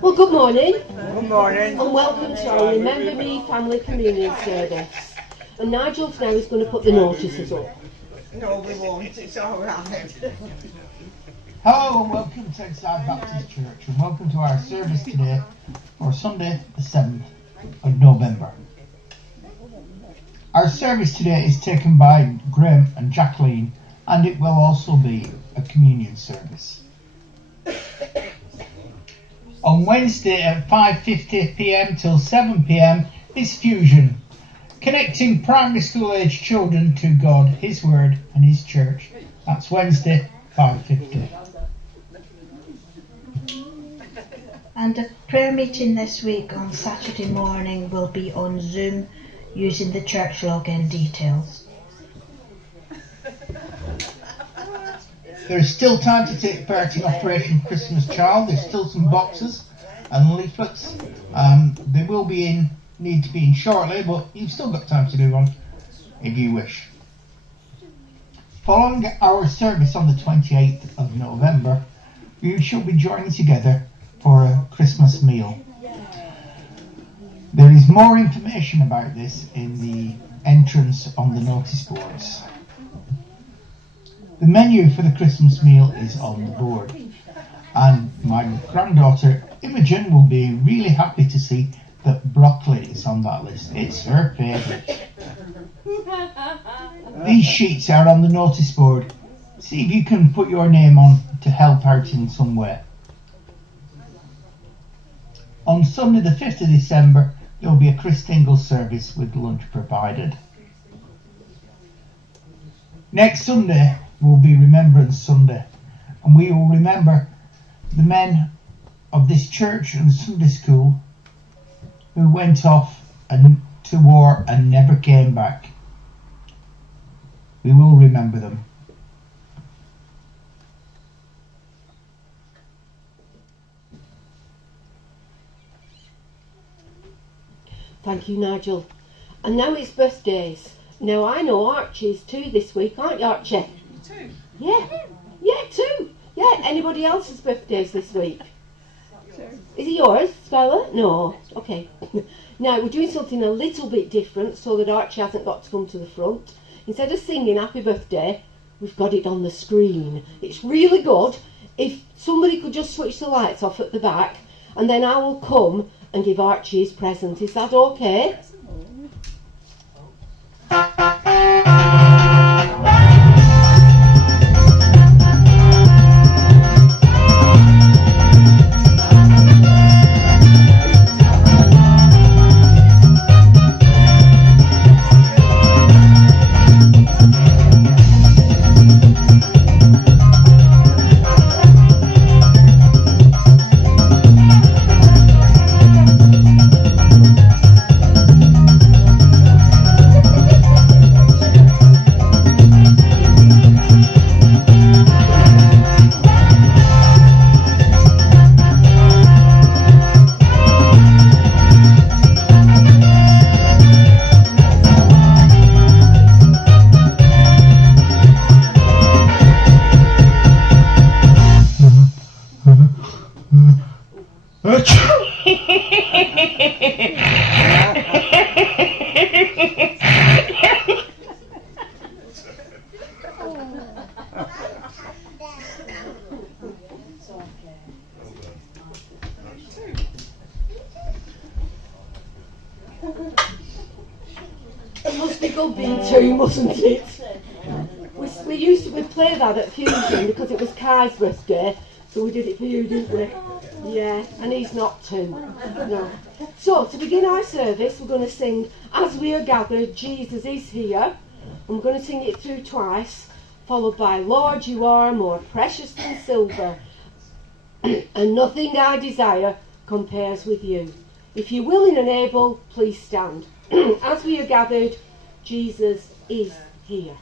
Well, good morning. Good morning. And welcome to our Remember Me Family Communion service. And Nigel now is going to put the notices up. No, we won't. It's all right. Hello and welcome to Edgeside Baptist Church, and welcome to our service today for Sunday the 7th of November. Our service today is taken by Graham and Jacqueline, and it will also be a communion service. On Wednesday at 5:50 p.m. till 7 p.m. is Fusion, connecting primary school age children to God, His Word and His Church. That's Wednesday, 5:50. And a prayer meeting this week on Saturday morning will be on Zoom using the church login details. There's still time to take part in Operation Christmas Child. There's still some boxes and leaflets. They will need to be in shortly, but you've still got time to do one if you wish. Following our service on the 28th of November, we shall be joining together for a Christmas meal. There is more information about this in the entrance on the notice boards. The menu for the Christmas meal is on the board, and my granddaughter Imogen will be really happy to see that broccoli is on that list. It's her favourite. These sheets are on the notice board. See if you can put your name on to help out in some way. On Sunday the 5th of December there will be a Christingle service with lunch provided. Next Sunday will be Remembrance Sunday, and we will remember the men of this church and Sunday school who went off to war and never came back. We will remember them. Thank you, Nigel. And now it's birthdays. Now I know Archie's too this week, aren't you, Archie? Two. Yeah, two. Yeah, anybody else's birthdays this week? Is it yours, Skylar? No. Okay. Now we're doing something a little bit different so that Archie hasn't got to come to the front. Instead of singing happy birthday, we've got it on the screen. It's really good. If somebody could just switch the lights off at the back, and then I will come and give Archie his present. Is that okay? It must be good being two, mustn't it? We play that at Fusion because it was Kai's birthday, so we did it for you, didn't we? Yeah, and he's not two. No. So, to begin our service, we're going to sing As We Are Gathered, Jesus Is Here. And we're going to sing it through twice, followed by Lord, You Are More Precious Than Silver, and Nothing I Desire Compares With You. If you're willing and able, please stand. As we are gathered, Jesus is here.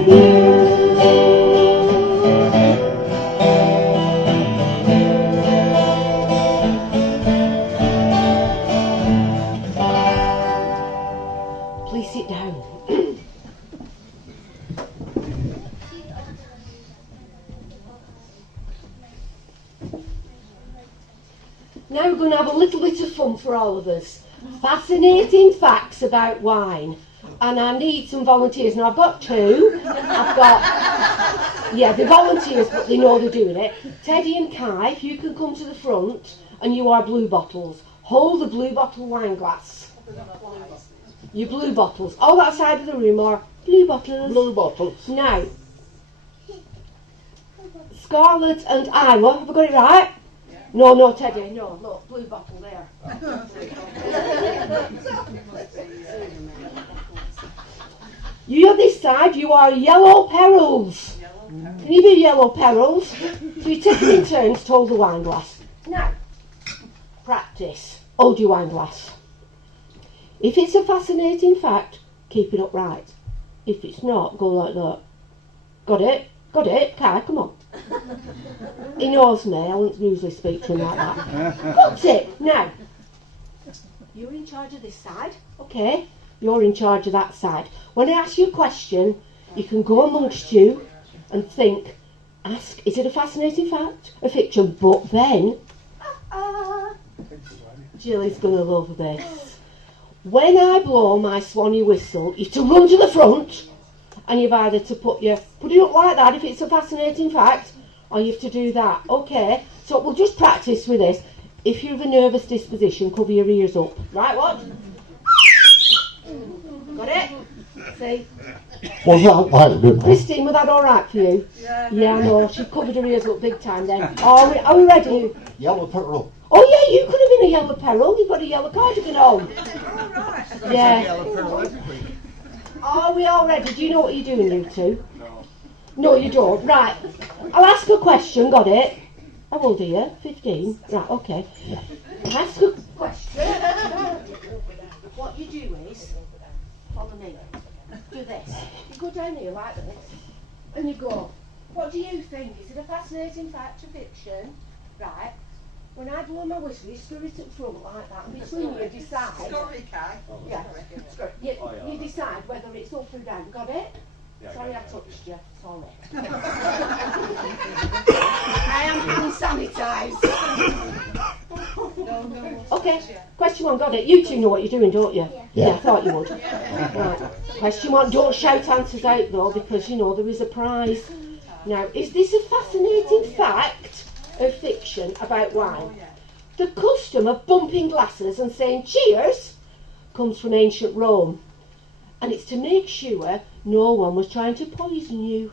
Please sit down. Now we're going to have a little bit of fun for all of us. Fascinating facts about wine. And I need some volunteers. Now I've got two. Yeah, they're volunteers, but they know they're doing it. Teddy and Kai, if you can come to the front, and you are blue bottles. Hold the blue bottle wine glass. You blue bottles. All that side of the room are blue bottles. Blue bottles. Now, Scarlett and Iowa, have I got it right? No, Teddy, no, look, blue bottle there. You on this side, you are yellow perils. Can you be yellow perils? So you take it in turns to hold the wine glass. Now, practice. Hold your wine glass. If it's a fascinating fact, keep it upright. If it's not, go like that. Got it? Got it? Kai, come on. He knows me, I wouldn't usually speak to him like that. Got it! Now, you're in charge of this side, okay? You're in charge of that side. When I ask you a question, you can go amongst you and think, ask, is it a fascinating fact, a fiction? But then, Jillie's going to love this. When I blow my swanny whistle, you have to run to the front, and you've either to put it up like that if it's a fascinating fact, or you have to do that. Okay, so we'll just practice with this. If you're of a nervous disposition, cover your ears up. Right, what? Got it? See? Was that like good? Christine, was that alright for you? Yeah, I know. She covered her ears up big time then. Are we ready? Yellow pearl. Oh yeah, you could have been a yellow peril. You've got a yellow cardigan on. Yeah. Are we all ready? Do you know what you're doing, you two? No, you don't. Right. I'll ask a question. Got it? How old are you? 15? Right, okay. I'll ask a question. What you do is, follow me. Do this. You go down here like this, and you go, what do you think? Is it a fascinating fact or fiction? Right. When I blow my whistle, you screw it up front like that, and between you decide. Sorry, Kai. Yeah. You decide whether it's up or down. Got it? Sorry, I touched you. Sorry. I am hand sanitised. Okay. Question one. Got it. You two know what you're doing, don't you? Yeah. I thought you would. Right. Question one. Don't shout answers out though, because you know there is a prize. Now, is this a fascinating fact of fiction about wine? The custom of bumping glasses and saying cheers comes from ancient Rome, and it's to make sure no one was trying to poison you,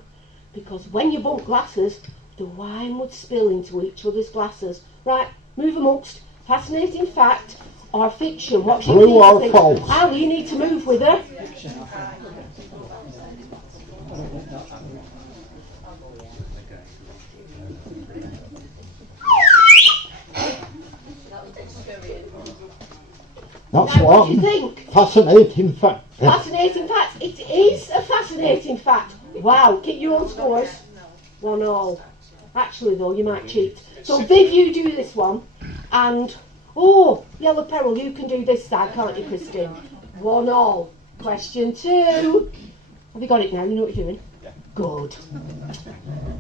because when you bump glasses the wine would spill into each other's glasses. Right, move amongst fascinating fact or fiction. What do you True or false? Ali, you need to move with her. That's Now, what do one. you think? Fascinating fact. Fascinating fact. It is a fascinating fact. Wow. Keep your own scores. 1-1. Actually, though, you might cheat. So, Viv, you do this one. And, Yellow Peril, you can do this side, can't you, Christine? 1-1. Question 2. Have you got it now? You know what you're doing? Good.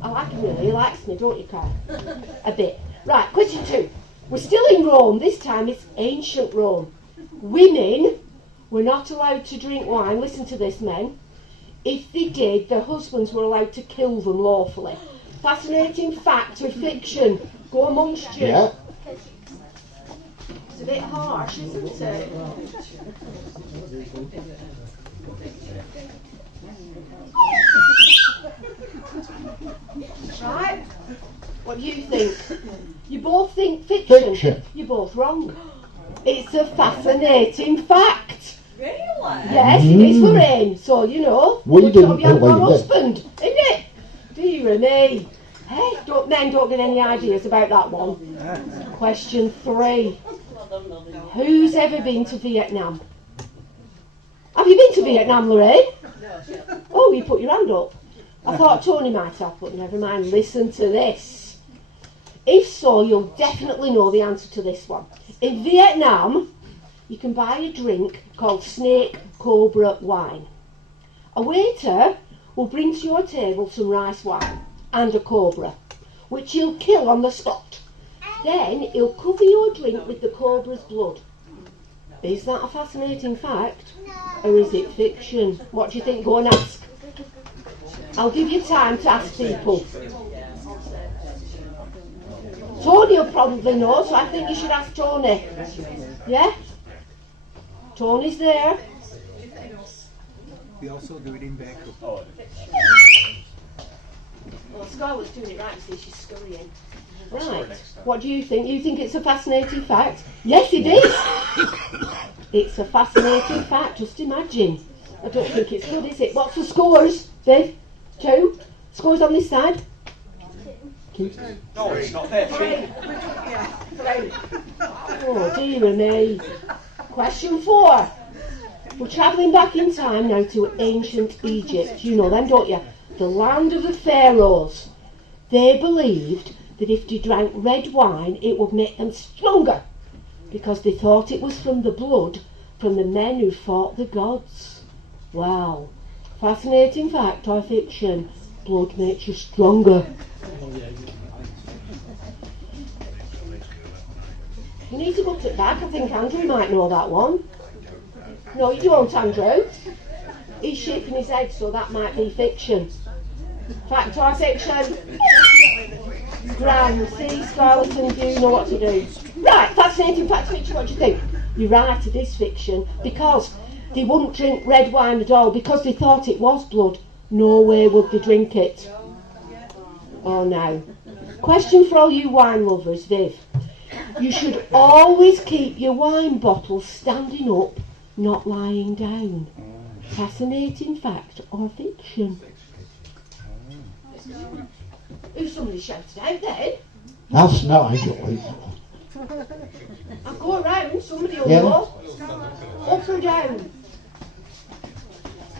I like him really. He likes me, don't you, Kai? A bit. Right, question 2. We're still in Rome. This time it's ancient Rome. Women were not allowed to drink wine. Listen to this, men. If they did, their husbands were allowed to kill them lawfully. Fascinating fact or fiction? Go amongst you. Yeah. It's a bit harsh, isn't it? Right? What do you think? You both think fiction. Fiction. You're both wrong. It's a fascinating fact. Really? Yes, it is for him. So, you know, We good didn't job you have one believe it. husband, isn't it? Dear me. Hey, men don't get any ideas about that one. Question 3. Who's ever been to Vietnam? Have you been to Vietnam, Lorraine? Oh, you put your hand up. I thought Tony might have, but never mind. Listen to this. If so, you'll definitely know the answer to this one. In Vietnam, you can buy a drink called snake cobra wine. A waiter will bring to your table some rice wine and a cobra, which he'll kill on the spot. Then he'll cover your drink with the cobra's blood. Is that a fascinating fact, or is it fiction? What do you think? Go and ask. I'll give you time to ask people. Tony will probably know, so I think you should ask Tony. Yeah? Tony's there. We also do it in backup. Well, Scarlett's doing it right, see, she's scurrying. Right, what do you think? You think it's a fascinating fact? Yes, it is. It's a fascinating fact, just imagine. I don't think it's good, is it? What's the scores, Viv? 2? Scores on this side? 2. No, it's not there. 3. Oh, dear me. Question 4. We're travelling back in time now to ancient Egypt. You know them, don't you? The land of the pharaohs. They believed that if they drank red wine, it would make them stronger, because they thought it was from the blood from the men who fought the gods. Wow. Fascinating fact or fiction? Blood makes you stronger. You need to look at back. I think Andrew might know that one. No, you don't, Andrew. He's shaking his head, so that might be fiction. Fact or fiction? Grand. See, Scarlett and you know what to do. Right, fascinating fact, fiction. What do you think? You're right, it is fiction, because they wouldn't drink red wine at all because they thought it was blood. No way would they drink it. Oh no. Question for all you wine lovers, Viv. You should always keep your wine bottle standing up, not lying down. Fascinating fact or fiction? Who somebody shouted out then? That's Nigel. I'll go around, somebody will Yeah. know. Up and down.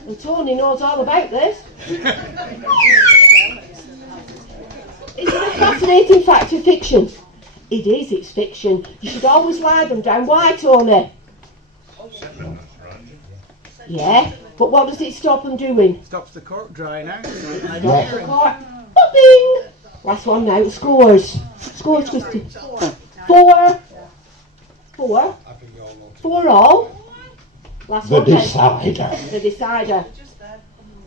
And Tony knows all about this. Is it a fascinating fact or fiction? It is, it's fiction. You should always lie them down. Why, Tony? Yeah, but what does it stop them doing? Stops the cork drying out. Popping! Last one now, scores. Scores, Christy. 4. 4 all. Last The one then. decider. The decider.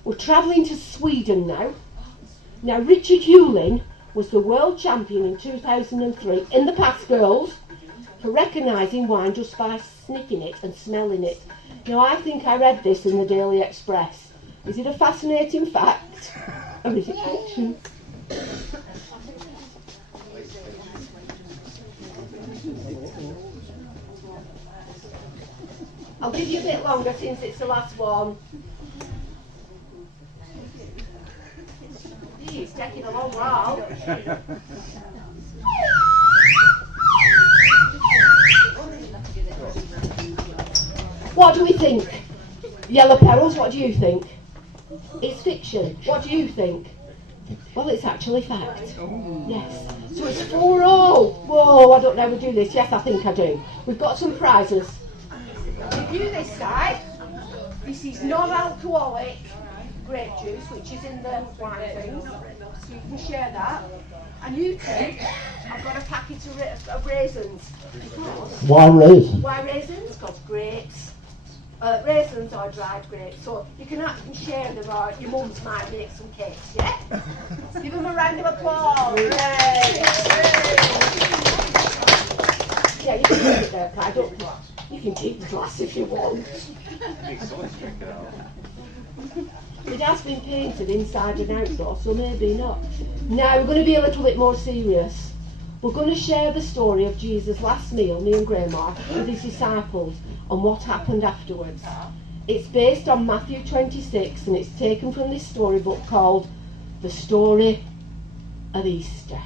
We're travelling to Sweden now. Now, Richard Hewlin was the world champion in 2003 in the past, girls, for recognising wine just by sniffing it and smelling it. Now, I think I read this in the Daily Express. Is it a fascinating fact, or is it fiction? I'll give you a bit longer since it's the last one. It's taking a long while. What do we think? Yellow Perils, what do you think? It's fiction. What do you think? Well, it's actually fact. Yes. So it's 4-all. Whoa, I don't know how we do this. Yes, I think I do. We've got some prizes. If you this side, this is non-alcoholic grape juice, which is in the wine things, so you can share that. And you two, I've got a packet of raisins. Why raisins? Why raisins? Because grapes, raisins are dried grapes, so you can actually share them, or your mums might make some cakes, yeah? Give them a round of applause. Yay. Yeah, you can keep it there, I don't know. You can keep the glass if you want. It has been painted inside and out though, so maybe not. Now we're going to be a little bit more serious. We're going to share the story of Jesus' last meal, me and Grandma, with his disciples and what happened afterwards. It's based on Matthew 26 and it's taken from this storybook called The Story of Easter.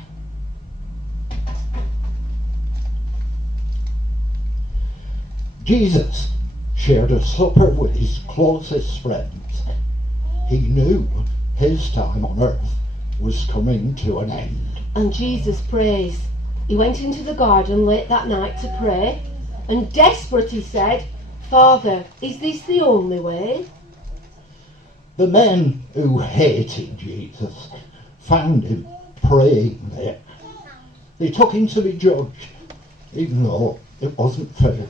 Jesus shared a supper with his closest friends. He knew his time on earth was coming to an end. And Jesus prays. He went into the garden late that night to pray, and desperate he said, "Father, is this the only way?" The men who hated Jesus found him praying there. They took him to be judged, even though it wasn't fair.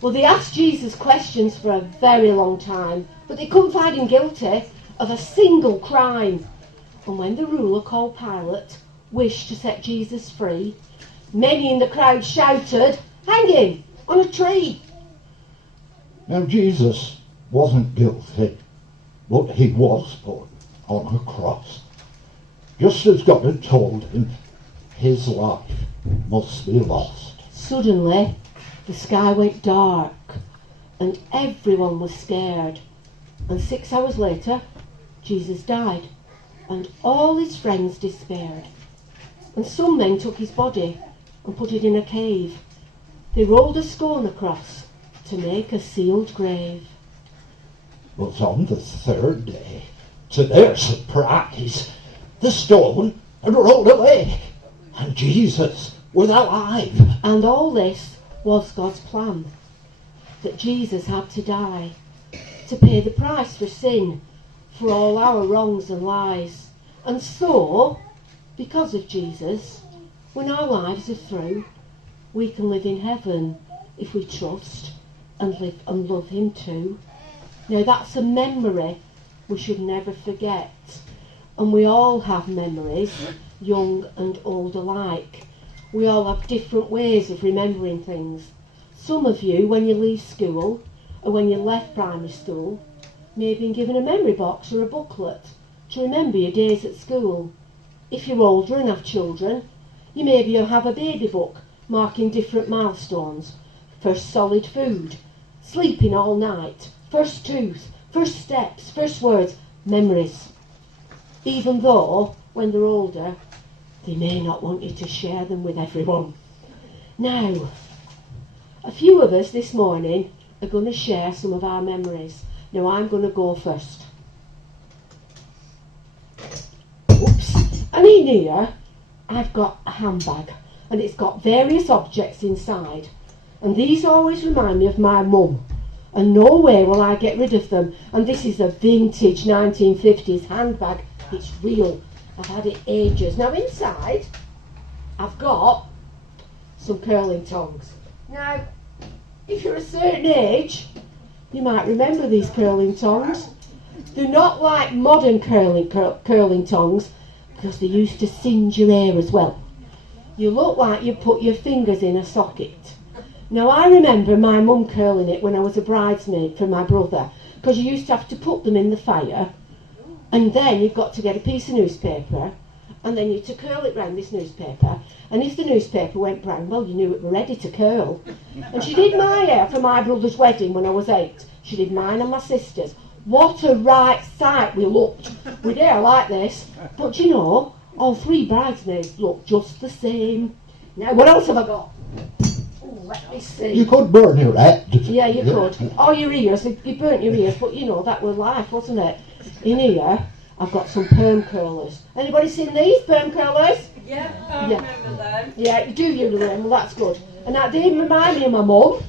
Well, they asked Jesus questions for a very long time, but they couldn't find him guilty of a single crime. And when the ruler called Pilate wished to set Jesus free, many in the crowd shouted, "Hang him on a tree!" Now Jesus wasn't guilty, but he was put on a cross. Just as God had told him, his life must be lost. Suddenly, the sky went dark and everyone was scared. And 6 hours later, Jesus died and all his friends despaired. And some men took his body and put it in a cave. They rolled a stone across to make a sealed grave. But on the third day, to their surprise, the stone had rolled away and Jesus was alive. And all this was God's plan, that Jesus had to die, to pay the price for sin, for all our wrongs and lies. And so, because of Jesus, when our lives are through, we can live in heaven if we trust and live and love him too. Now that's a memory we should never forget. And we all have memories, young and old alike. We all have different ways of remembering things. Some of you, when you leave school, or when you left primary school, may have been given a memory box or a booklet to remember your days at school. If you're older and have children, you maybe have a baby book marking different milestones. First solid food, sleeping all night, first tooth, first steps, first words, memories. Even though, when they're older, they may not want you to share them with everyone. Now, a few of us this morning are going to share some of our memories. Now I'm going to go first. Oops. And in here, I've got a handbag, and it's got various objects inside. And these always remind me of my mum, and no way will I get rid of them. And this is a vintage 1950s handbag. It's real. I've had it ages. Now inside, I've got some curling tongs. Now, if you're a certain age, you might remember these curling tongs. They're not like modern curling tongs, because they used to singe your hair as well. You look like you put your fingers in a socket. Now I remember my mum curling it when I was a bridesmaid for my brother, because you used to have to put them in the fire, and then you've got to get a piece of newspaper, and then you had to curl it round this newspaper, and if the newspaper went brown, well, you knew it were ready to curl. And she did my hair for my brother's wedding when I was 8. She did mine and my sister's. What a right sight we looked with hair like this. But you know, all 3 bridesmaids looked just the same. Now, what else have I got? Oh, let me see. You could burn your head. Yeah, you could. Or your ears. You burnt your ears, but you know, that was life, wasn't it? In here, I've got some perm curlers. Anybody seen these perm curlers? Yeah, I remember them. Yeah, do you know them? Well, that's good. And that did remind me of my mum,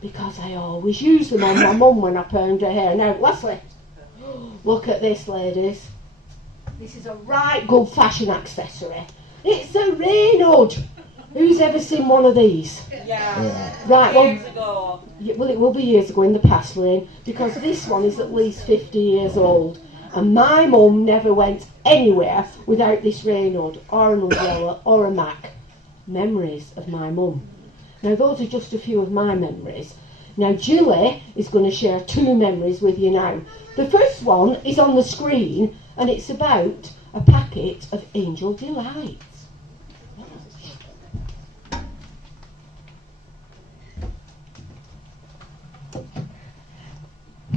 because I always use them on my mum when I permed her hair. Now, Leslie, look at this, ladies. This is a right good fashion accessory. It's a rain hood. Who's ever seen one of these? Yeah. Right, well, Years ago. well, it will be years ago in the past, Lane, because this one is at least 50 years old. And my mum never went anywhere without this rain hood, or an umbrella, or a Mac. Memories of my mum. Now, those are just a few of my memories. Now, Julie is going to share 2 memories with you now. The first one is on the screen, and it's about a packet of Angel Delights.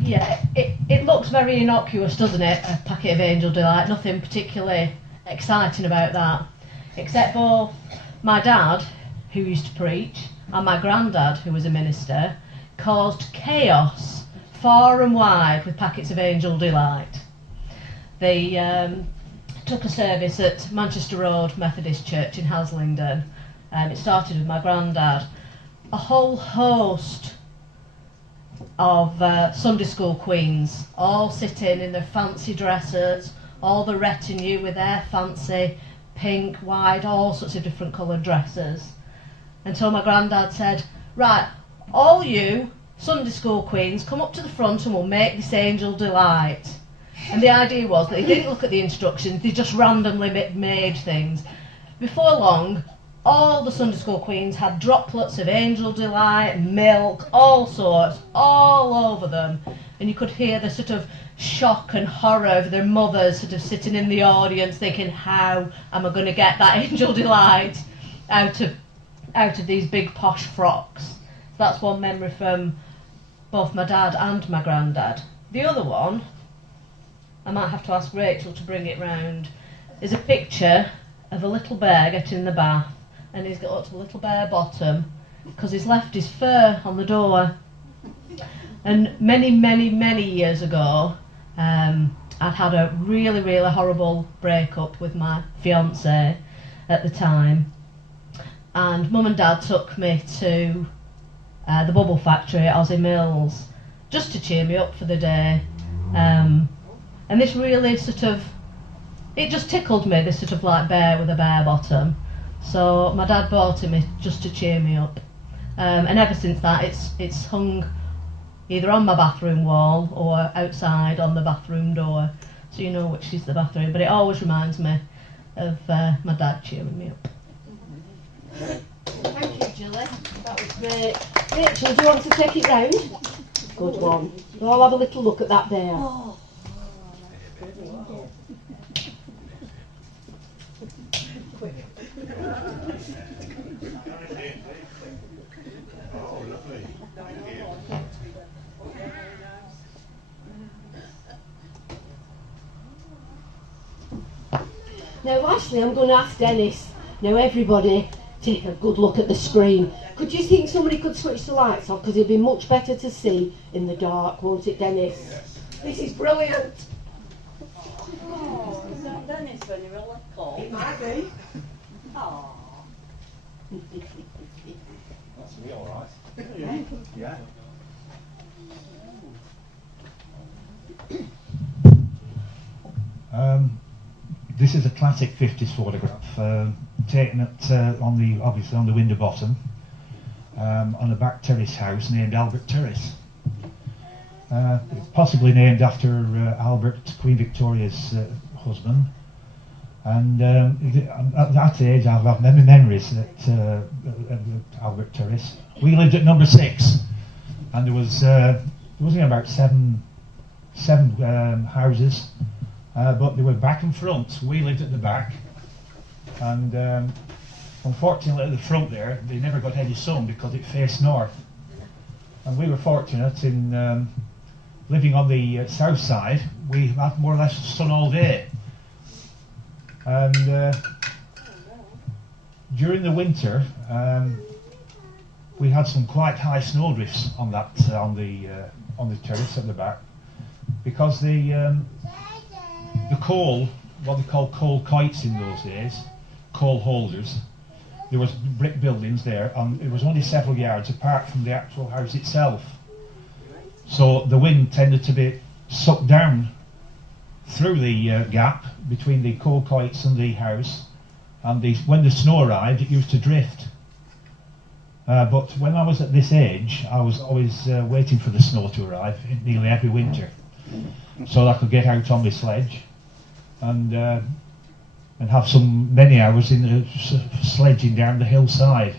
Yeah, it looks very innocuous, doesn't it? A packet of Angel Delight, nothing particularly exciting about that. Except for my dad, who used to preach, and my granddad, who was a minister, caused chaos far and wide with packets of Angel Delight. they took a service at Manchester Road Methodist Church in Haslingden. It started with my granddad. A whole host of Sunday school queens, all sitting in their fancy dresses, all the retinue with their fancy pink, white, all sorts of different coloured dresses. Until my granddad said, right, all you Sunday school queens, come up to the front and we'll make this angel delight. And the idea was that they didn't look at the instructions, they just randomly made things. Before long, all the Sunday school queens had droplets of angel delight, milk, all sorts, all over them. And you could hear the sort of shock and horror of their mothers sort of sitting in the audience thinking, how am I going to get that angel delight out of these big posh frocks? So that's one memory from both my dad and my granddad. The other one, I might have to ask Rachel to bring it round, is a picture of a little bear getting in the bath, and he's got a little bare bottom because he's left his fur on the door. And many years ago, I'd had a really horrible breakup with my fiance at the time, and Mum and Dad took me to the bubble factory at Aussie Mills just to cheer me up for the day. And this really it just tickled me, this sort of like bear with a bare bottom. So my dad bought it just to cheer me up. And ever since that, it's hung either on my bathroom wall or outside on the bathroom door, so you know which is the bathroom. But it always reminds me of my dad cheering me up. Thank you, Julie. That was great. Rachel, do you want to take it round? Good one. We'll all have a little look at that bear. Oh. Now lastly, I'm going to ask Dennis, now everybody take a good look at the screen. Could you think somebody could switch the lights off, because it'd be much better to see in the dark, won't it, Dennis? Yes. This is brilliant. Oh, is that Dennis when you were little? It might be. Oh. That's me, all right. Yeah. This is a classic 50s photograph, taken at obviously on the window bottom, on a back terrace house named Albert Terrace. It's possibly named after Albert, Queen Victoria's husband. And at that age, I've got many memories at Albert Terrace. We lived at number 6, and there was about seven houses. But they were back and front. We lived at the back, and unfortunately at the front there they never got any sun because it faced north, and we were fortunate in living on the south side. We had more or less sun all day, and during the winter we had some quite high snowdrifts on the terrace at the back, because the coal, what they called coal kites in those days, coal holders, there was brick buildings there, and it was only several yards apart from the actual house itself. So the wind tended to be sucked down through the gap between the coal kites and the house, and when the snow arrived, it used to drift. But when I was at this age, I was always waiting for the snow to arrive nearly every winter, so that I could get out on my sledge and have many hours in the sledging down the hillside.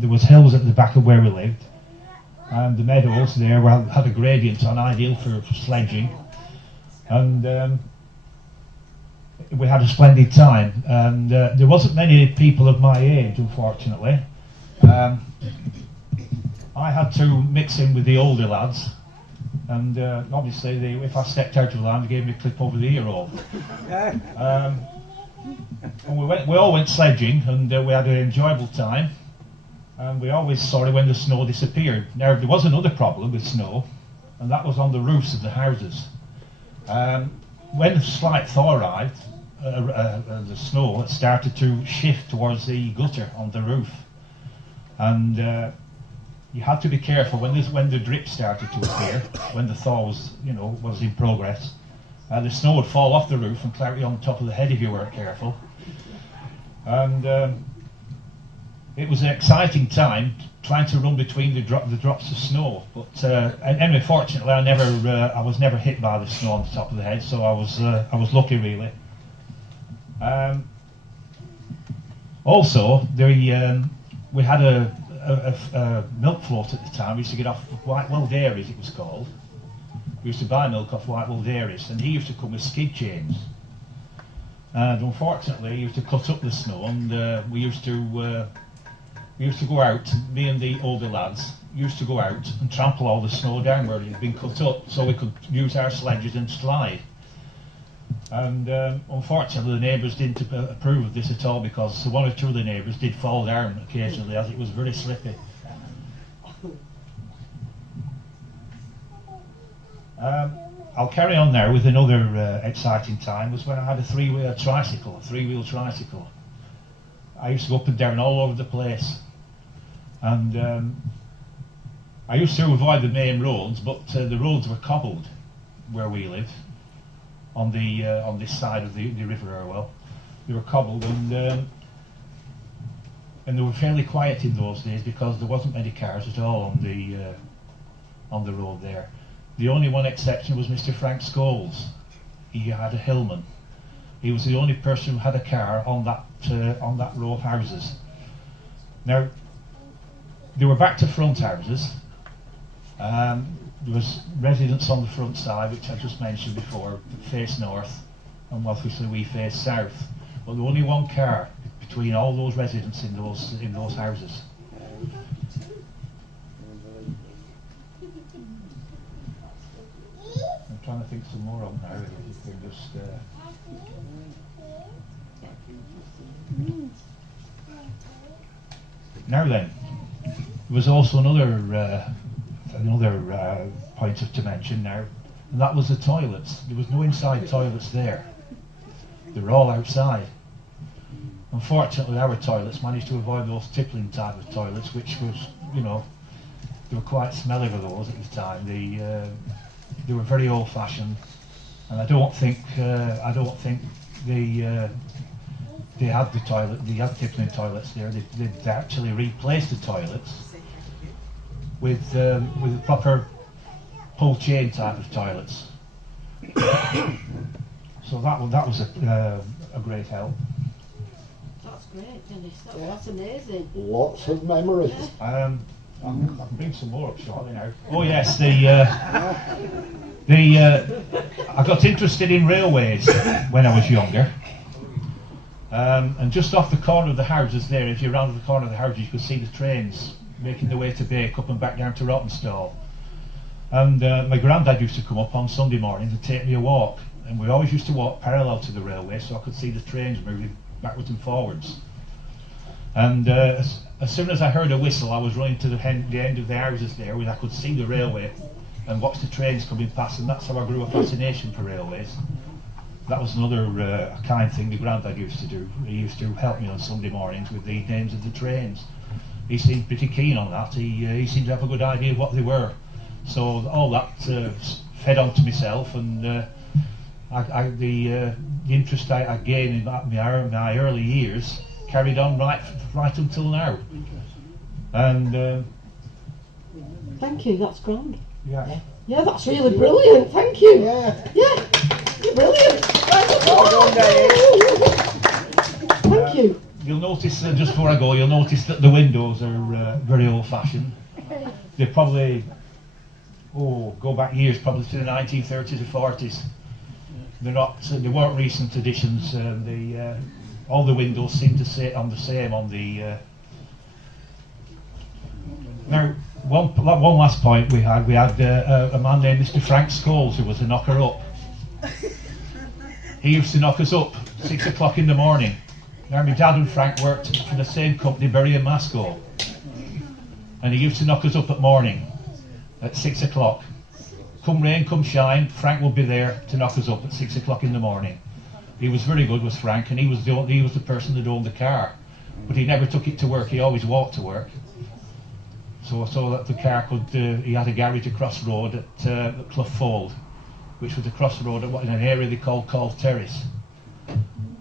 There was hills at the back of where we lived, and the meadows there had a gradient on, ideal for sledging, and we had a splendid time. And there wasn't many people of my age, unfortunately. I had to mix in with the older lads, and obviously if I stepped out of line, they gave me a clip over the ear hole. And we all went sledging, and we had an enjoyable time, and we always sorry when the snow disappeared. Now there was another problem with snow, and that was on the roofs of the houses. when the slight thaw arrived, the snow had started to shift towards the gutter on the roof, and you had to be careful when the drip started to appear, when the thaw was in progress. The snow would fall off the roof and clout you on top of the head if you weren't careful. And it was an exciting time trying to run between the drops of snow. But anyway, fortunately, I was never hit by the snow on the top of the head, so I was lucky really. Also, we had a milk float at the time. We used to get off Whitewell Dairies, it was called. We used to buy milk off Whitewell Dairies, and he used to come with skid chains. And unfortunately, he used to cut up the snow, and we used to go out. Me and the older lads used to go out and trample all the snow down where it had been cut up, so we could use our sledges and slide. And unfortunately, the neighbours didn't approve of this at all, because one or two of the neighbours did fall down occasionally, as it was very slippy. I'll carry on now with another exciting time. Was when I had a three-wheel tricycle. I used to go up and down all over the place, and I used to avoid the main roads, but the roads were cobbled where we lived on this side of the River Irwell. They were cobbled, and they were fairly quiet in those days because there wasn't many cars at all on the road there. The only one exception was Mr. Frank Scholes. He had a Hillman. He was the only person who had a car on that row of houses. Now, they were back to front houses. There was residents on the front side, which I just mentioned before, that faced north, and obviously we faced south. But there was only one car between all those residents in those houses. I'm trying to think some more on now. If you can just. Now then, there was also another point to mention now, and that was the toilets. There was no inside toilets there. They were all outside. Unfortunately, our toilets managed to avoid those tippling type of toilets, which was, they were quite smelly for those at the time. They were very old-fashioned, and I don't think they had tippling toilets there. They actually replaced the toilets with proper pull chain type of toilets. So that was a great help. That's great, Dennis. That's amazing. Lots of memories. I can bring some more up shortly now. Oh yes, I got interested in railways when I was younger. And just off the corner of the houses there, if you rounded the corner of the houses, you could see the trains making their way to Bacup and back down to Rottenstall. And my granddad used to come up on Sunday mornings and take me a walk. And we always used to walk parallel to the railway, so I could see the trains moving backwards and forwards. And as soon as I heard a whistle, I was running to the end of the houses there, where I could see the railway and watch the trains coming past, and that's how I grew a fascination for railways. That was another kind thing the granddad used to do. He used to help me on Sunday mornings with the names of the trains. He seemed pretty keen on that. He seemed to have a good idea of what they were. So all that fed on to myself, and the interest I gained in my early years carried on right until now. And Thank you, that's grand. yeah. Yeah, that's really brilliant, thank you. Yeah. Yeah, you're brilliant. Well done, Dennis. Thank you. You'll notice, just before I go, you'll notice that the windows are very old-fashioned. They probably, go back years, probably to the 1930s or 40s. They weren't recent additions. All the windows seem to sit on the same on the. Now, one last point we had a man named Mr. Frank Scholes, who was a knocker-up. He used to knock us up 6 o'clock in the morning. Now, my dad and Frank worked for the same company, Bury and Masco, and he used to knock us up at morning at 6 o'clock, come rain, come shine, Frank would be there to knock us up at 6 o'clock in the morning. He was very good, was Frank, and he was the person that owned the car. But he never took it to work, he always walked to work. So that the car could, he had a garage across road at Clough Fold, which was a crossroad in an area they called Terrace.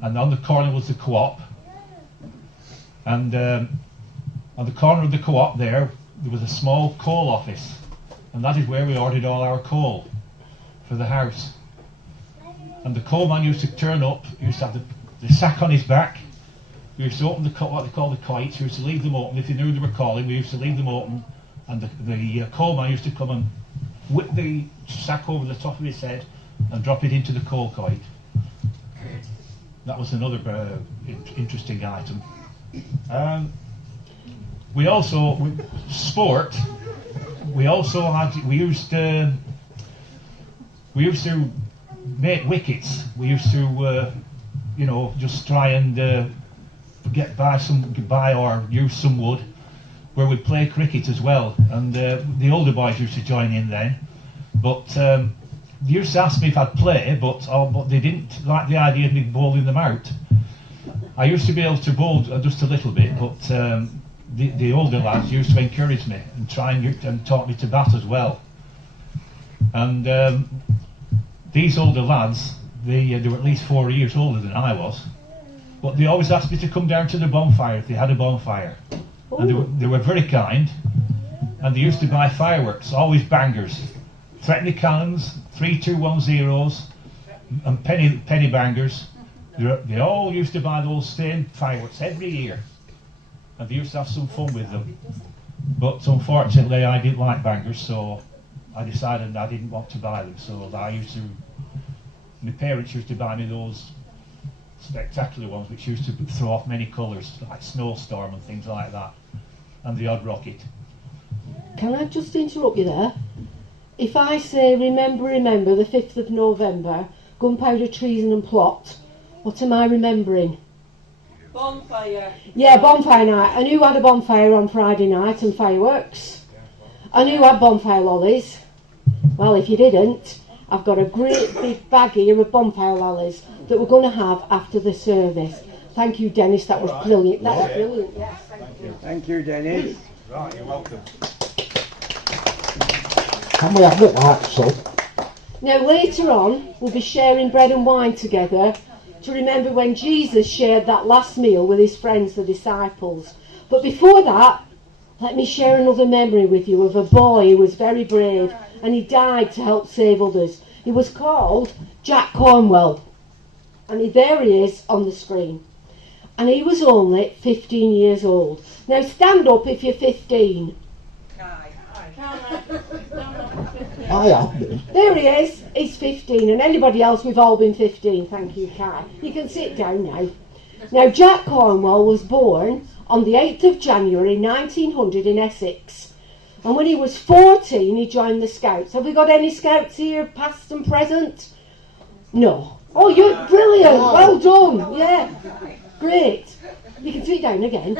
And on the corner was the co-op. And on the corner of the co-op there was a small coal office. And that is where we ordered all our coal for the house. And the coalman used to turn up, he used to have the sack on his back. We used to open what they call the kites, we used to leave them open. If they knew they were calling, we used to leave them open. And the coalman used to come and whip the sack over the top of his head and drop it into the coal kite. That was another interesting item. We also, sport, we used to make wickets. We used to, just try and buy or use some wood, where we'd play cricket as well. And the older boys used to join in then. But they used to ask me if I'd play, but they didn't like the idea of me bowling them out. I used to be able to bowl just a little bit, but the older lads used to encourage me and try and taught me to bat as well. And these older lads, they were at least 4 years older than I was, but they always asked me to come down to the bonfire if they had a bonfire. Ooh. And they were very kind, and they used to buy fireworks, always bangers, threepenny cannons, 3210s, and penny bangers. They all used to buy those same fireworks every year, and they used to have some fun with them. But unfortunately I didn't like bangers, so I decided I didn't want to buy them. So my parents used to buy me those spectacular ones which used to throw off many colours, like Snowstorm and things like that, and the odd rocket. Can I just interrupt you there? If I say remember the 5th of November, gunpowder, treason and plot, what am I remembering? Bonfire. Yeah, bonfire night. And who had a bonfire on Friday night and fireworks? And who had bonfire lollies? Well, if you didn't, I've got a great big bag here of bonfire lollies that we're going to have after the service. Thank you, Dennis, that was brilliant. That was brilliant, yes, thank you. Thank you, Dennis. Right, you're welcome. Can we have it like so? Now later on, we'll be sharing bread and wine together to remember when Jesus shared that last meal with his friends, the disciples. But before that, let me share another memory with you of a boy who was very brave and he died to help save others. He was called Jack Cornwell, and there he is on the screen. And he was only 15 years old. Now stand up if you're 15. I have been. There he is, he's 15, and anybody else, we've all been 15, thank you, Kai. You can sit down now. Now, Jack Cornwell was born on the 8th of January 1900 in Essex, and when he was 14 he joined the Scouts. Have we got any Scouts here, past and present? No. Oh, you're brilliant, well done, yeah, great. You can sit down again.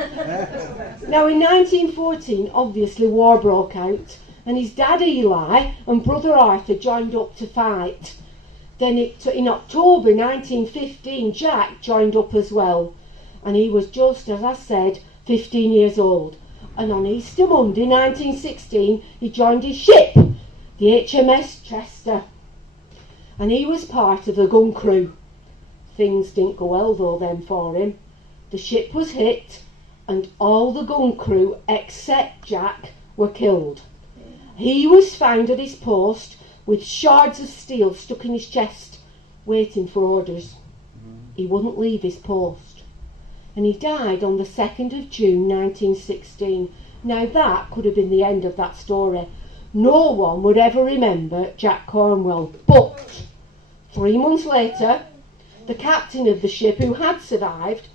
Now in 1914, obviously war broke out, and his dad Eli and brother Arthur joined up to fight. Then in October 1915, Jack joined up as well, and he was just, as I said, 15 years old. And on Easter Monday 1916, he joined his ship, the HMS Chester, and he was part of the gun crew. Things didn't go well though then for him. The ship was hit and all the gun crew except Jack were killed. He was found at his post with shards of steel stuck in his chest, waiting for orders. He wouldn't leave his post, and he died on the 2nd of June 1916. Now that could have been the end of that story. No one would ever remember Jack Cornwell, but 3 months later, the captain of the ship who had survived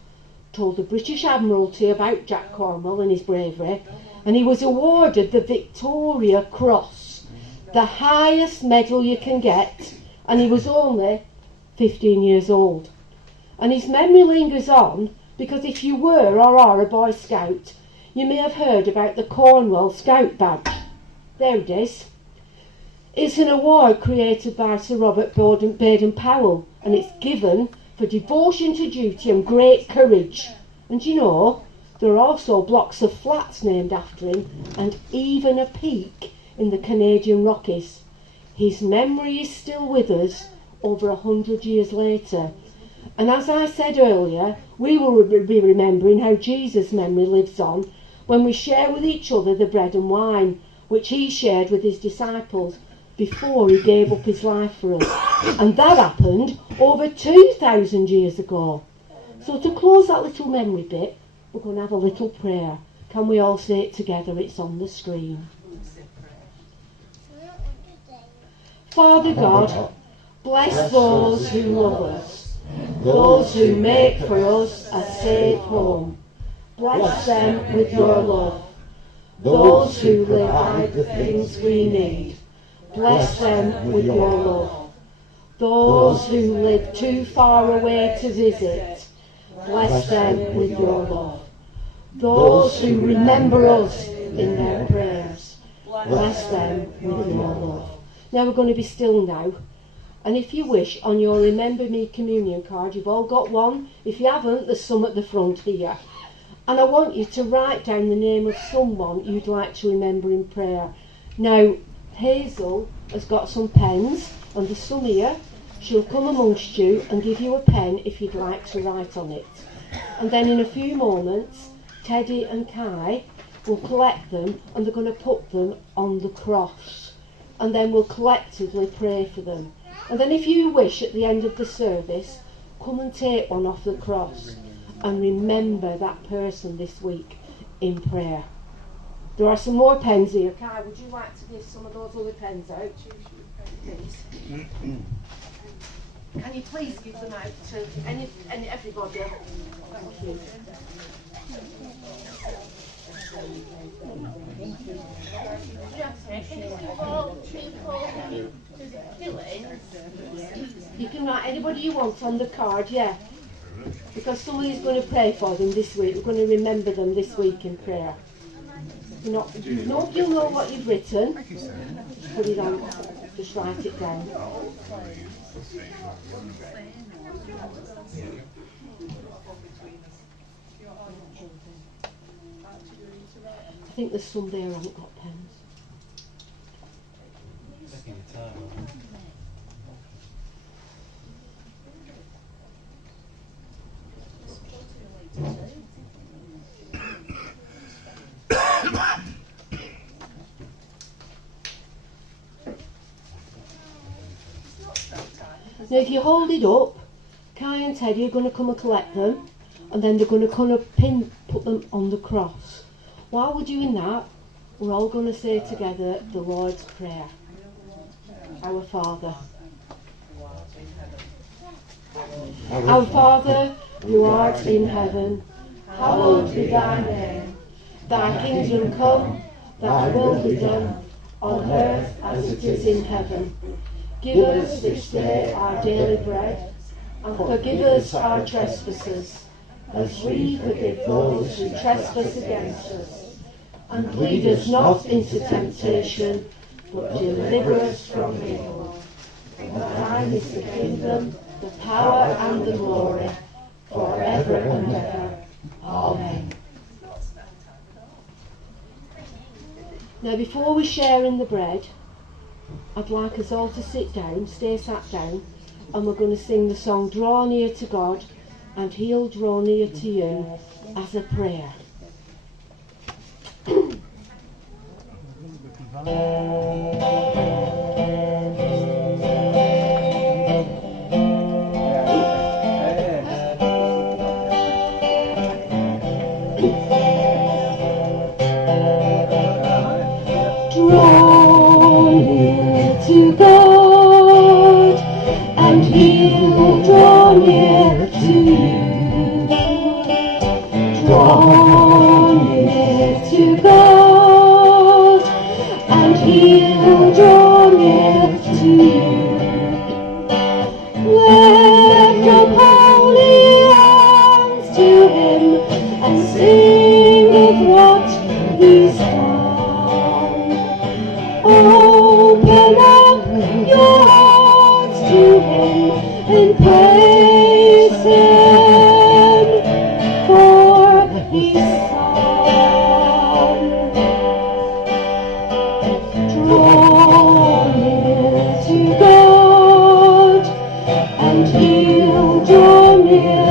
told the British Admiralty about Jack Cornwell and his bravery, and he was awarded the Victoria Cross, the highest medal you can get, and he was only 15 years old. And his memory lingers on because if you were or are a Boy Scout, you may have heard about the Cornwell Scout badge. There it is. It's an award created by Sir Robert Baden-Powell, and it's given for devotion to duty and great courage. And you know, there are also blocks of flats named after him, and even a peak in the Canadian Rockies. His memory is still with us over 100 years later. And as I said earlier, we will be remembering how Jesus' memory lives on when we share with each other the bread and wine, which he shared with his disciples before he gave up his life for us. And that happened over 2,000 years ago. So to close that little memory bit, we're going to have a little prayer. Can we all say it together? It's on the screen. Father God, bless those who love us, those who make for us a safe home. Bless them with your love. Those who provide the things we need, bless them with your love. Those who live too far away to visit, bless them with your love. Those who remember us in their prayers, bless them with your love. Now we're going to be still now. And if you wish, on your Remember Me communion card, you've all got one. If you haven't, there's some at the front here. And I want you to write down the name of someone you'd like to remember in prayer. Now, Hazel has got some pens, and there's some here. She'll come amongst you and give you a pen if you'd like to write on it. And then in a few moments, Teddy and Kai will collect them, and they're going to put them on the cross. And then we'll collectively pray for them. And then if you wish, at the end of the service, come and take one off the cross and remember that person this week in prayer. There are some more pens here. Kai, would you like to give some of those other pens out? Please. Can you please give them out to everybody? Thank you. You can write anybody you want on the card, yeah. Because somebody's going to pray for them this week. We're going to remember them this week in prayer. You'll know what you've written. Just put it on. Just write it down. I think there's some there who haven't got pens. Now if you hold it up, Kai and Teddy are going to come and collect them, and then they're going to kind of put them on the cross. While we're doing that, we're all going to say together the Lord's Prayer. Our Father. Our Father, who art in heaven, hallowed be thy name. Thy kingdom come, thy will be done, on earth as it is in heaven. Give us this day our daily bread, and forgive us our trespasses, as we forgive those who trespass against us. And lead us not into temptation, but deliver us from evil. For thine is the kingdom, the power and the glory, forever and ever. Amen. Now before we share in the bread, I'd like us all to sit down, stay sat down, and we're going to sing the song Draw Near to God and He'll Draw Near to You as a prayer. Draw near to God, and He'll draw near to you. Draw near to God, and He'll draw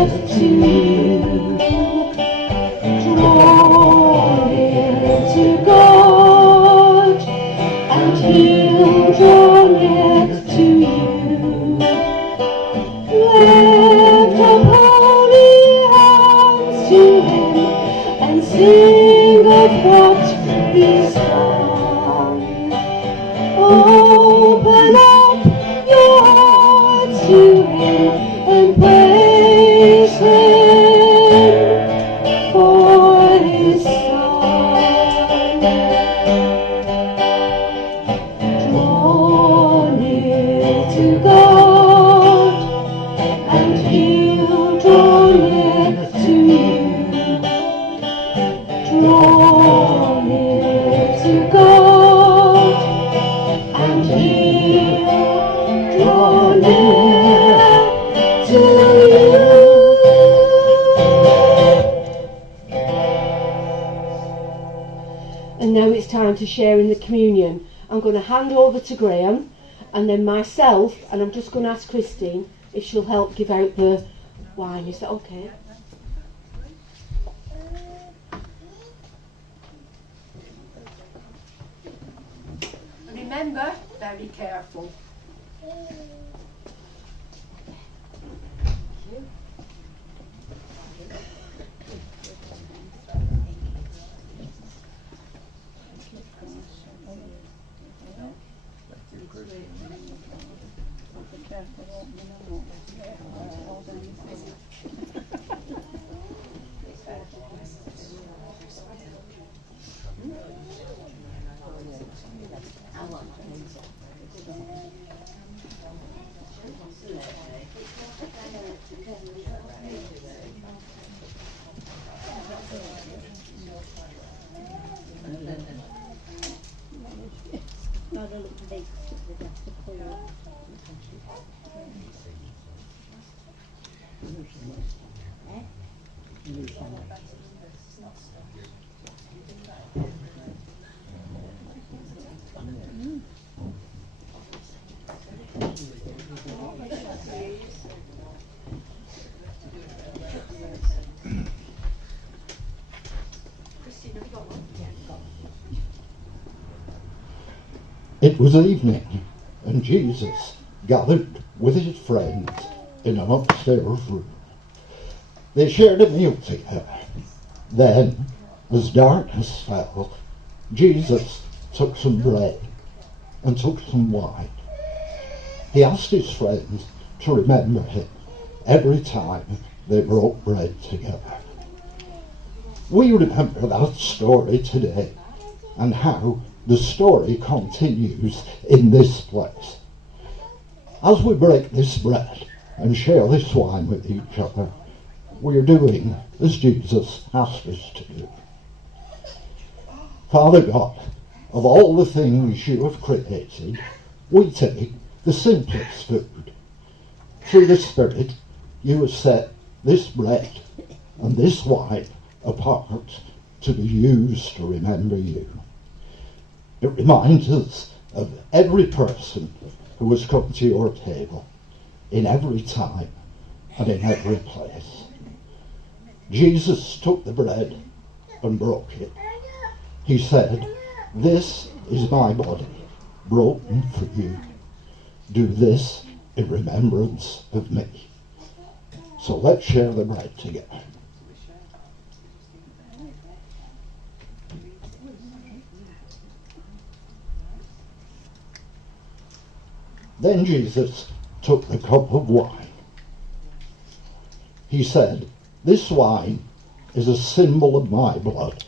near to you. Draw near to God, and He'll draw near to you. Lift up holy hands to Him, and sing of what He's done. Open up your hearts to Him and praise Him for His Son. Draw near to God, and He'll draw near to you. Draw near to God, and He'll draw near to you. And now it's time to share in the communion. I'm going to hand over to Graham, and then myself, and I'm just going to ask Christine if she'll help give out the wine. Is that okay? Remember, very careful. It was evening, and Jesus gathered with his friends in an upstairs room. They shared a meal together. Then, as darkness fell, Jesus took some bread and took some wine. He asked his friends to remember him every time they broke bread together. We remember that story today, and how the story continues in this place. As we break this bread and share this wine with each other, we are doing as Jesus asked us to do. Father God, of all the things you have created, we take the simplest food. Through the Spirit, you have set this bread and this wine apart to be used to remember you. It reminds us of every person who has come to your table, in every time and in every place. Jesus took the bread and broke it. He said, "This is my body, broken for you. Do this in remembrance of me." So let's share the bread together. Then Jesus took the cup of wine. He said, "This wine is a symbol of my blood.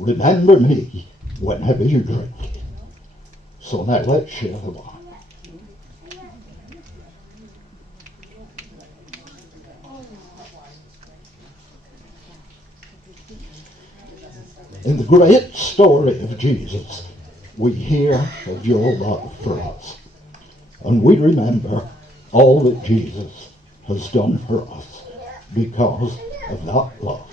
Remember me whenever you drink it." So now let's share the wine. In the great story of Jesus, we hear of your love for us. And we remember all that Jesus has done for us because of that love.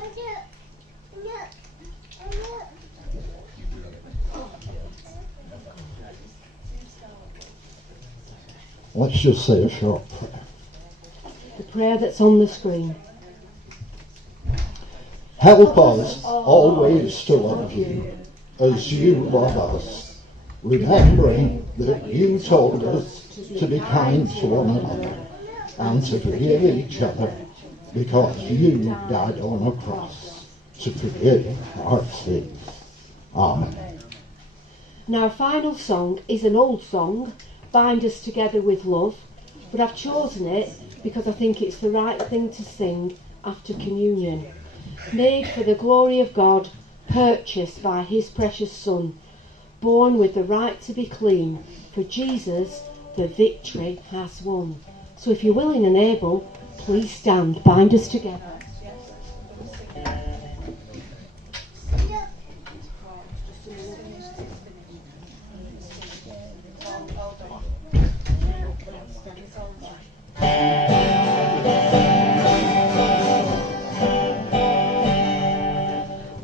Let's just say a short prayer. The prayer that's on the screen. Help us always to love you as you love us, remembering that you told us to be kind to one another and to forgive each other, because you died on a cross to forgive our sins. Amen. Now, our final song is an old song, Bind Us Together with Love, but I've chosen it because I think it's the right thing to sing after communion. Made for the glory of God, purchased by his precious Son, born with the right to be clean, for Jesus the victory has won. So if you're willing and able, please stand, bind us together.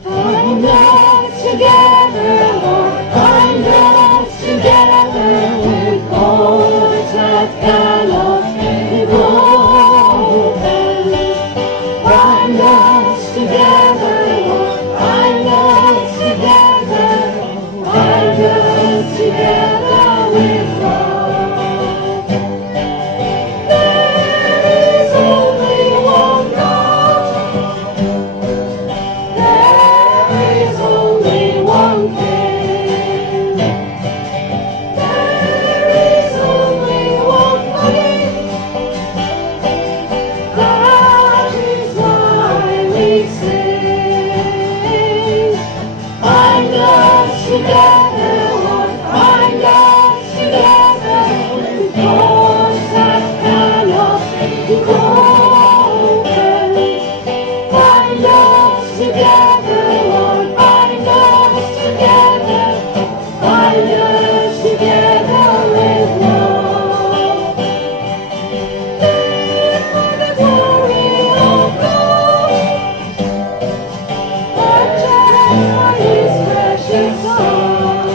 Bind us together, Lord, bind us together with cords that cannot be broken. Bind us together, Lord, bind us together, bind us together with love. There is only one God. There is only one King. There is only one way. That is why we sing. Bind us together, Lord, bind us together with cords that cannot be broken. Bind us together, Lord, bind us together, bind us together with love. For the glory of God, purchased by his precious Son,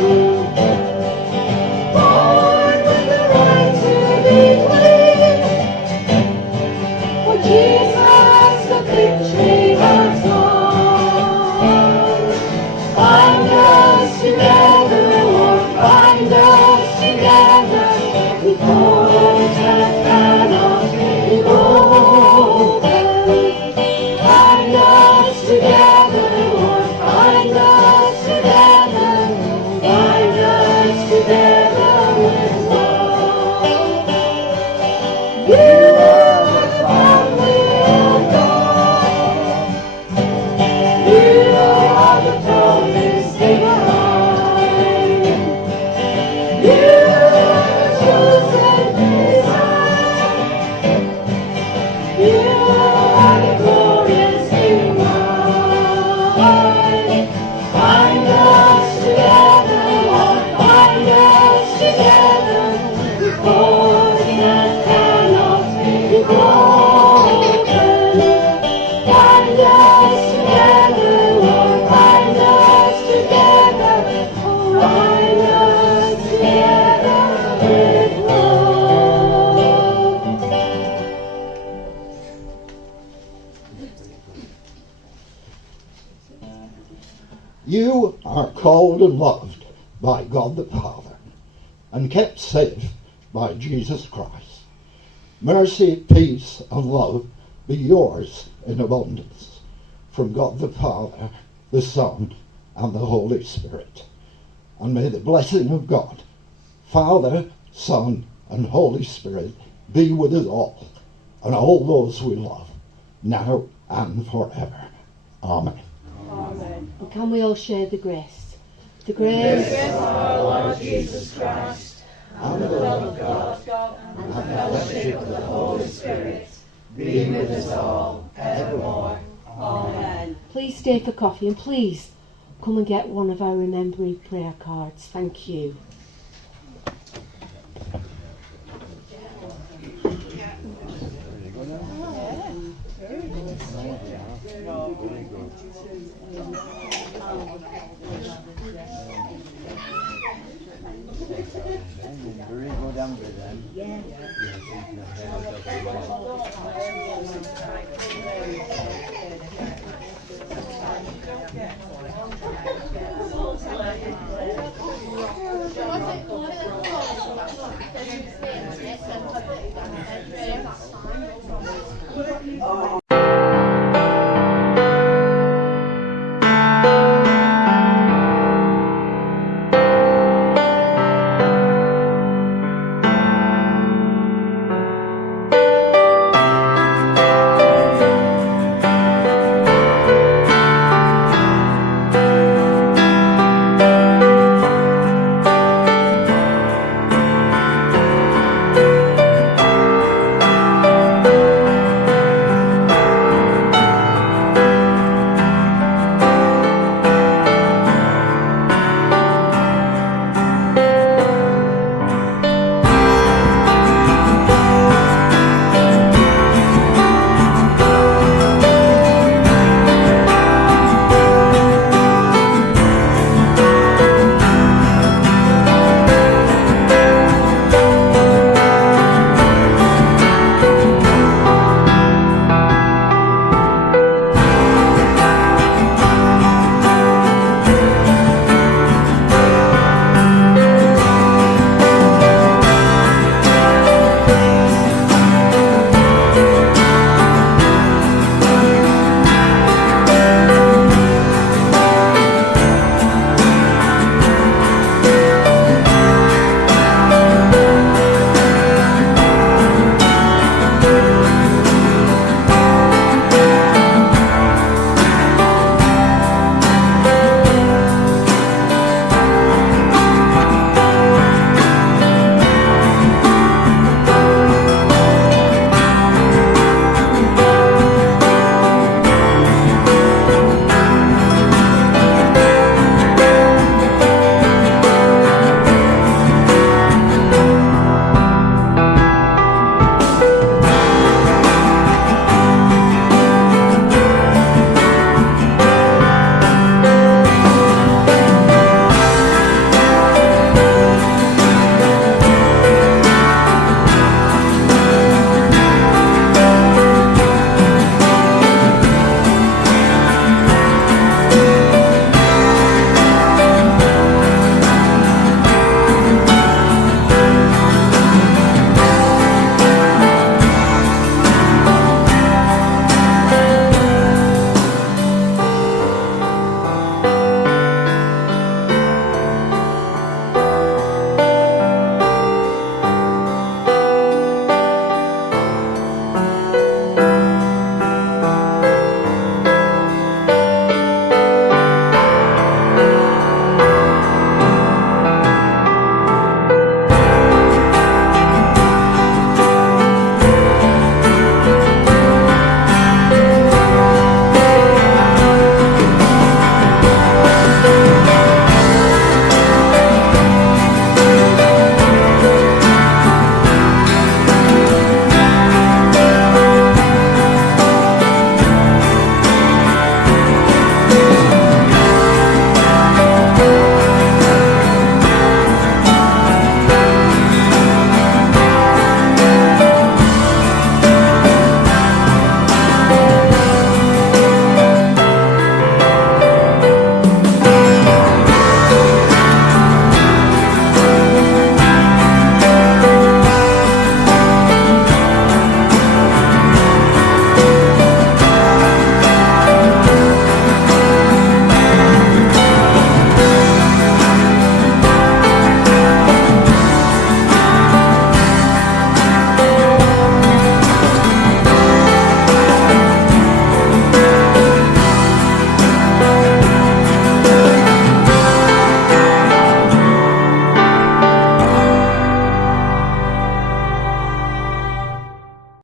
born with the right to be clean, for Jesus the victory has won. Bind us together, Lord, bind us together with cords that cannot be broken. Bind us together, Lord, bind us together, bind us together with love. You are the family of God. You are the promise divine. You are the chosen design. You are the glorious new wine. Bind us together, Lord, bind us together with cords that cannot be broken. Bind us together, Lord, bind us together, bind us together with love. You are called and loved by God the Father and kept safe by Jesus Christ. Mercy, peace, and love be yours in abundance from God the Father, the Son, and the Holy Spirit. And may the blessing of God, Father, Son, and Holy Spirit be with us all and all those we love, now and forever. Amen. And can we all share the grace? The grace Of our Lord Jesus Christ, and the love of God, God, and the fellowship of the Holy Spirit be with us all evermore. Amen. Please stay for coffee, and please come and get one of our remembering prayer cards. Thank you. Very good.